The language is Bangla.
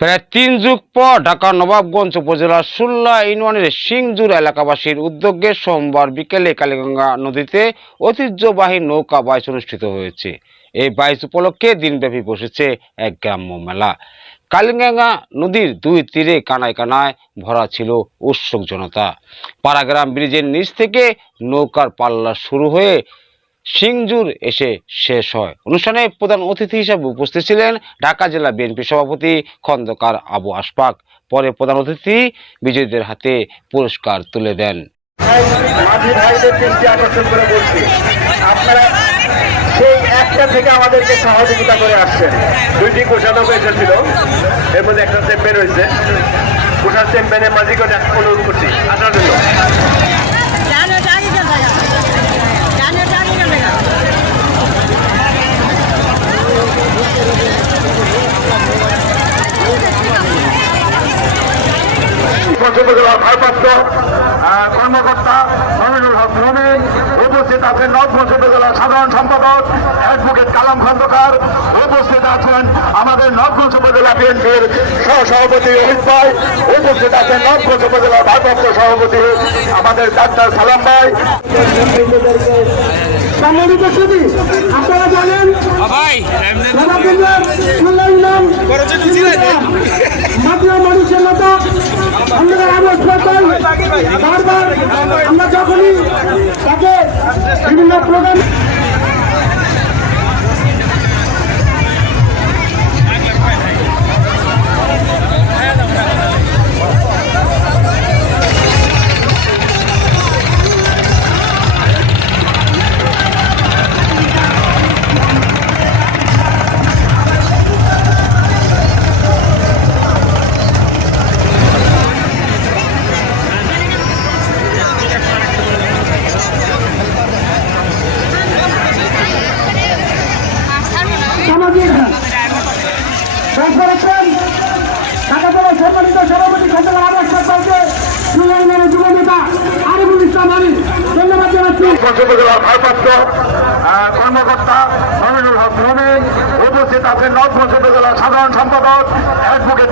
প্রায় তিন যুগ পর ঢাকা নবাবগঞ্জ উপজেলার সুল্লা ইউনিয়নের সিংজুর এলাকাবাসীর উদ্যোগে সোমবার বিকেলে কালীগঙ্গা নদীতে ঐতিহ্যবাহী নৌকা বাইচ অনুষ্ঠিত হয়েছে। এই বাইচ উপলক্ষে দিনব্যাপী বসেছে এক গ্রাম্য মেলা। কালীগঙ্গা নদীর দুই তীরে কানায় কানায় ভরা ছিল উৎসুক জনতা। পাড়াগ্রাম ব্রিজের নিচ থেকে নৌকার পাল্লা শুরু হয়ে সিংজুর এসে শেষ হয়। অনুষ্ঠানে প্রধান অতিথি হিসেবে উপস্থিত ছিলেন ঢাকা জেলা বিএনপি সভাপতি খন্দকার আবু আশফাক। পরে প্রধান অতিথি বিজয়ীদের হাতে পুরস্কার তুলে দেন। আপনারা সেই একটা থেকে আমাদেরকে সহযোগিতা করে আসছেন। দুইটি কোষাদক এসেছিল, এর মধ্যে একটা চ্যাম্পিয়ন হয়েছে কোষার চ্যাম্পিয়নের মাঝিকে অনুরোধ করছি আসার উপজেলার ভারপ্রাপ্ত কর্মকর্তা মমিনুল হক মমিন উপস্থিত আছেন নবগঞ্জ উপজেলার সাধারণ সম্পাদক অ্যাডভোকেট কালাম খন্দকার। উপস্থিত আছেন আমাদের নবগঞ্জ উপজেলা বিএনপির সহ সভাপতি রোহিত ভাই। উপস্থিত আছেন নবগঞ্জ উপজেলার ভারপ্রাপ্ত সভাপতি আমাদের ডাক্তার সালাম ভাই। সম্মানিত সুদী আপনারা জানেন সুন্দর নাম মতো আমরা আবার সরকার বারবার বিভিন্ন প্রোগ্রাম কর্মকর্তা মমিনুল হক মমিন উপস্থিত আছেন নবগঞ্জ উপজেলার সাধারণ সম্পাদক অ্যাডভোকেট